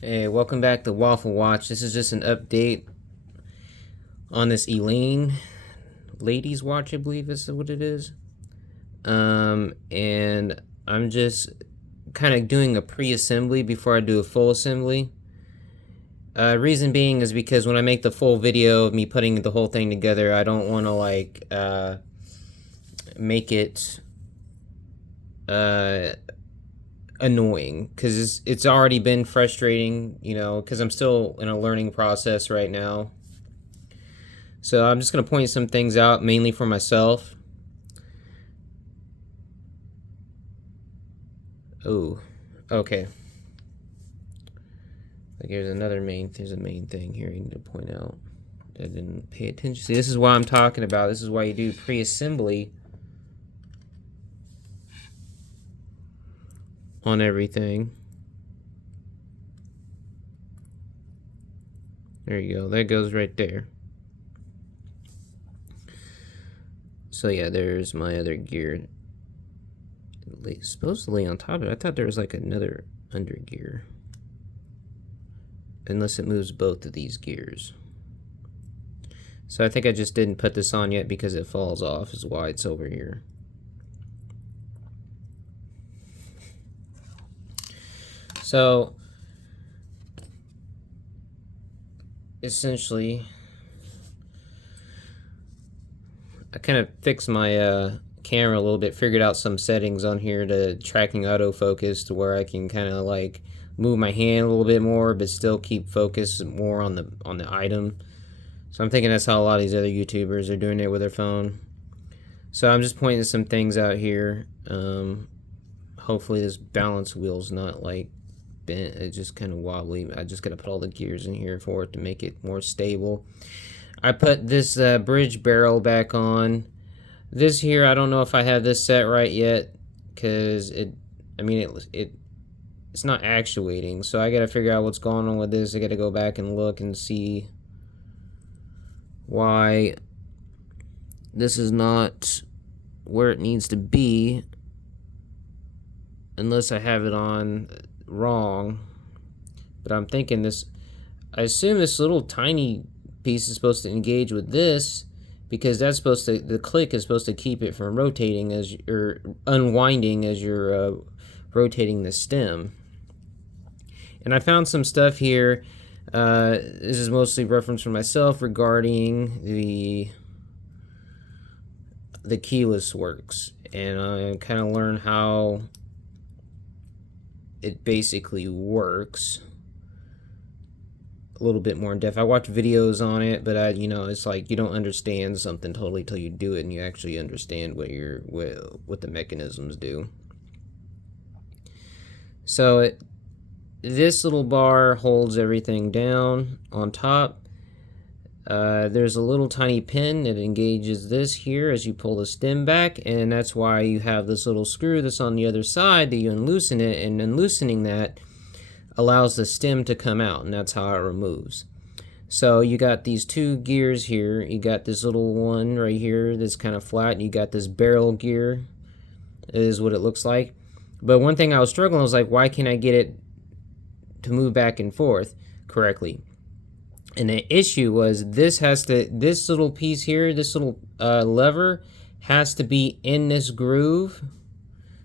Hey, welcome back to Waffle Watch. This is just an update on this Elaine ladies watch, I believe is what it is. And I'm just kind of doing a pre-assembly before I do a full assembly. Reason being is because when I make the full video of me putting the whole thing together, I don't want to make it annoying, because it's already been frustrating, because I'm still in a learning process right now. So I'm just going to point some things out, mainly for myself. Oh, okay. Like there's a main thing here I need to point out. I didn't pay attention. See, this is what I'm talking about. This is why you do pre-assembly on everything. There you go. That goes right there. So yeah, there's my other gear. Supposedly on top of it. I thought there was like another under gear. Unless it moves both of these gears. So I think I just didn't put this on yet because it falls off, is why it's over here. So essentially, I kind of fixed my camera a little bit, figured out some settings on here to tracking autofocus to where I can kind of like move my hand a little bit more but still keep focus more on the item. So I'm thinking that's how a lot of these other YouTubers are doing it with their phone. So I'm just pointing some things out here. Hopefully this balance wheel's not like bent. It's just kind of wobbly. I just gotta put all the gears in here for it to make it more stable. I put this bridge barrel back on. This here, I don't know if I have this set right yet, because it's not actuating. So I gotta figure out what's going on with this. I gotta go back and look and see why this is not where it needs to be, unless I have it on wrong. But I'm thinking this, I assume this little tiny piece is supposed to engage with this, because that's supposed to, the click is supposed to keep it from rotating as you're unwinding as you're rotating the stem. And I found some stuff here. This is mostly reference for myself regarding the keyless works, and I kind of learn how it basically works a little bit more in depth. I watch videos on it, but it's like you don't understand something totally till you do it and you actually understand what the mechanisms do. So this little bar holds everything down on top. There's a little tiny pin that engages this here as you pull the stem back, and that's why you have this little screw that's on the other side that you unloosen it, and unloosening that allows the stem to come out, and that's how it removes. So you got these two gears here. You got this little one right here that's kind of flat. You got this barrel gear, is what it looks like. But one thing I was struggling was like, why can't I get it to move back and forth correctly? And the issue was this little piece here, this little lever has to be in this groove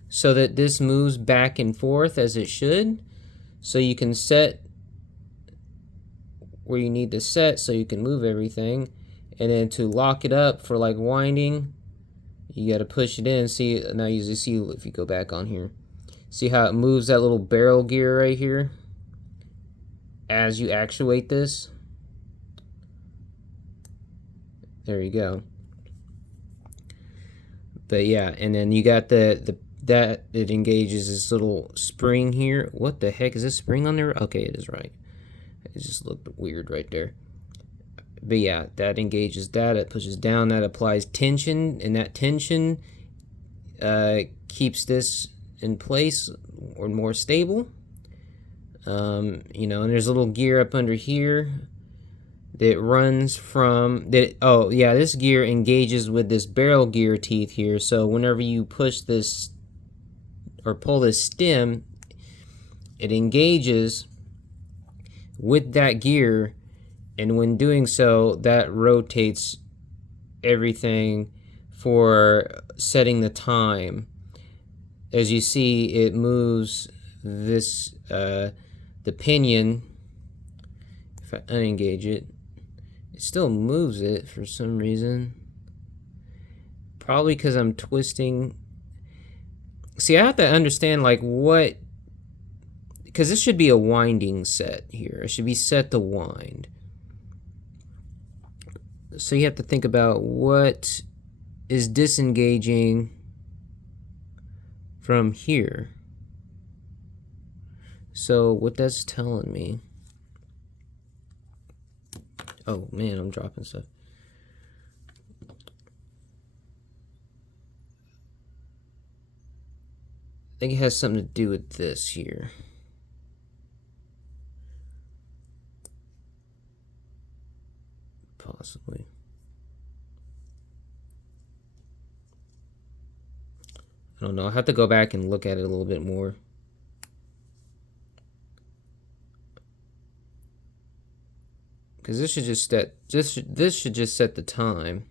so that this moves back and forth as it should. So you can set where you need to set so you can move everything. And then to lock it up for like winding, you got to push it in. See, now you see if you go back on here. See how it moves that little barrel gear right here as you actuate this? There you go. But yeah, and then you got that it engages this little spring here. What the heck is this spring on there? Okay, it is right. It just looked weird right there. But yeah, that engages that. It pushes down. That applies tension, and that tension keeps this in place or more stable. And there's a little gear up under here that runs from that. Oh yeah, this gear engages with this barrel gear teeth here. So whenever you push this or pull this stem, it engages with that gear, and when doing so, that rotates everything for setting the time. As you see, it moves this the pinion. If I unengage it, it still moves it for some reason. Probably because I'm twisting. See, I have to understand like what, because this should be a winding set here. It should be set to wind. So you have to think about what is disengaging from here. So what that's telling me, oh man, I'm dropping stuff. I think it has something to do with this here. Possibly. I don't know. I'll have to go back and look at it a little bit more. Because this should just set, this should just set the time.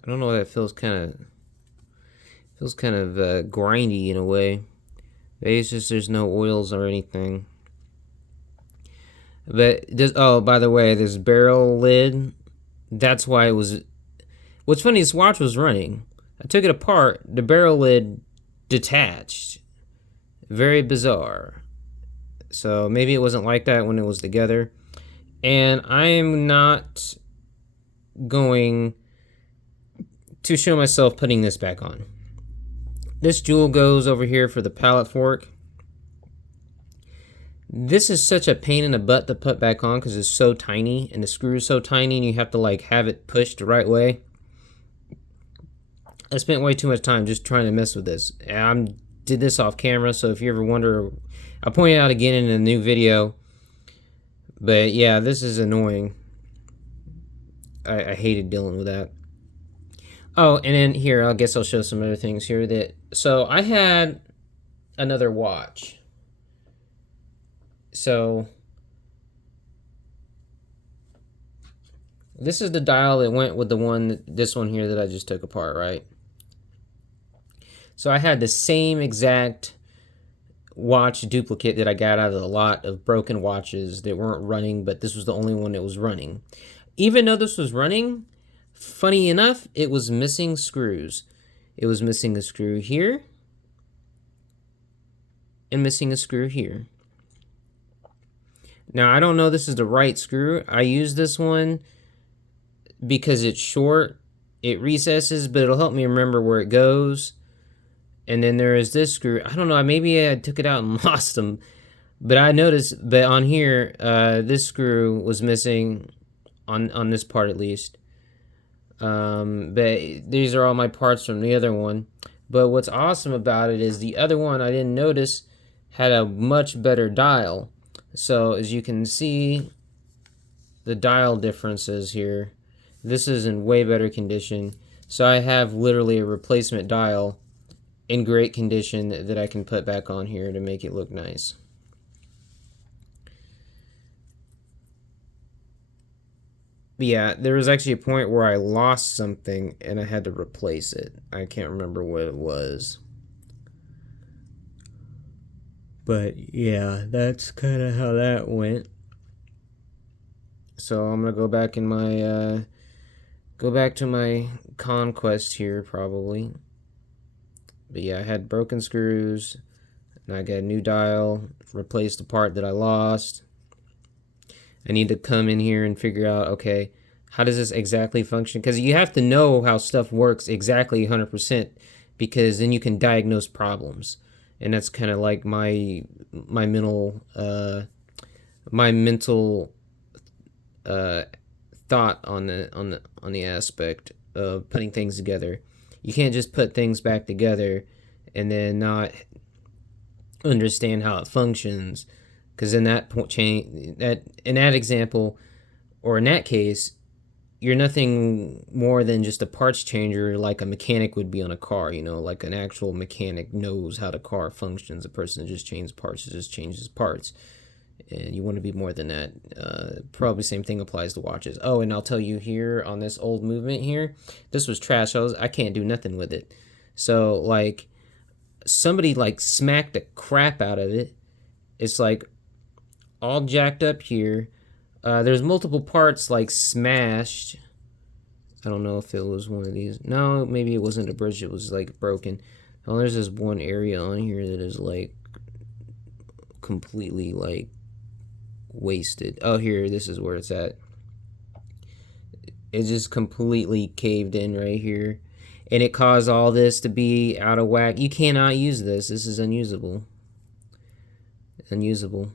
I don't know, that feels kind of grindy in a way. Maybe it's just there's no oils or anything. But this, oh, by the way, this barrel lid, that's why it was. What's funny is watch was running. I took it apart. The barrel lid detached. Very bizarre. So maybe it wasn't like that when it was together. And I am not going to show myself putting this back on. This jewel goes over here for the pallet fork. This is such a pain in the butt to put back on because it's so tiny and the screw is so tiny and you have to like have it pushed the right way. I spent way too much time just trying to mess with this. I did this off camera, so if you ever wonder, I'll point it out again in a new video. But yeah, this is annoying. I hated dealing with that. Oh, and then here, I guess I'll show some other things here. So I had another watch. So this is the dial that went with this one here that I just took apart, right? So I had the same exact watch duplicate that I got out of a lot of broken watches that weren't running, but this was the only one that was running. Even though this was running, funny enough, it was missing screws. It was missing a screw here and missing a screw here. Now, I don't know this is the right screw. I use this one because it's short. It recesses, but it'll help me remember where it goes. And then there is this screw. I don't know, maybe I took it out and lost them. But I noticed that on here, this screw was missing on this part at least. But these are all my parts from the other one. But what's awesome about it is the other one I didn't notice had a much better dial. So as you can see, the dial differences here. This is in way better condition. So I have literally a replacement dial in great condition that I can put back on here to make it look nice. But yeah, there was actually a point where I lost something and I had to replace it. I can't remember what it was. But yeah, that's kind of how that went. So I'm gonna go back in my go back to my conquest here probably. But yeah, I had broken screws and I got a new dial, replaced the part that I lost. I need to come in here and figure out, okay, how does this exactly function? Because you have to know how stuff works exactly 100%, because then you can diagnose problems. And that's kind of like my mental thought on the aspect of putting things together. You can't just put things back together and then not understand how it functions, because in that point chain, that in that example, or in that case, you're nothing more than just a parts changer, like a mechanic would be on a car. You know, like an actual mechanic knows how the car functions. A person that just changes parts just changes parts. And you want to be more than that. Probably same thing applies to watches. Oh, and I'll tell you here on this old movement here, this was trash. I can't do nothing with it. So like somebody like smacked the crap out of it. It's like all jacked up here. There's multiple parts like smashed. I don't know if it was one of these. No, maybe it wasn't a bridge. It was like broken. Oh, there's this one area on here that is like completely like wasted. Oh, here, this is where it's at. It just completely caved in right here. And it caused all this to be out of whack. You cannot use this. This is unusable. Unusable.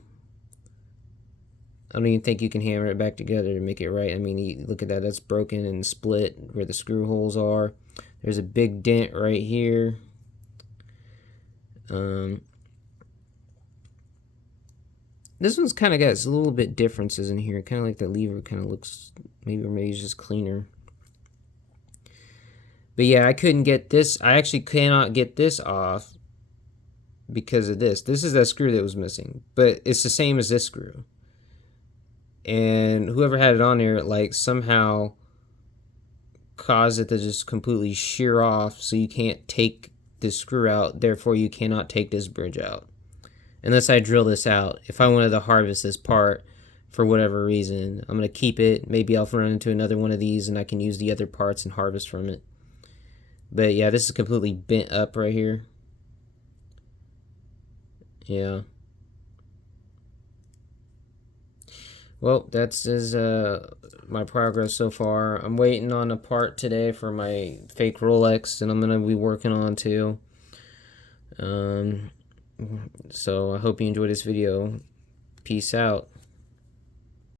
I don't even think you can hammer it back together to make it right. I mean, look at that. That's broken and split where the screw holes are. There's a big dent right here. This one's kind of got a little bit differences in here. Kind of like the lever kind of looks, maybe it's just cleaner. But yeah, I couldn't get this. I actually cannot get this off because of this. This is that screw that was missing. But it's the same as this screw. And whoever had it on there, like, somehow caused it to just completely shear off, so you can't take this screw out. Therefore, you cannot take this bridge out. Unless I drill this out. If I wanted to harvest this part for whatever reason, I'm going to keep it. Maybe I'll run into another one of these and I can use the other parts and harvest from it. But yeah, this is completely bent up right here. Yeah. Well, that's my progress so far. I'm waiting on a part today for my fake Rolex that I'm going to be working on too. So I hope you enjoyed this video. Peace out.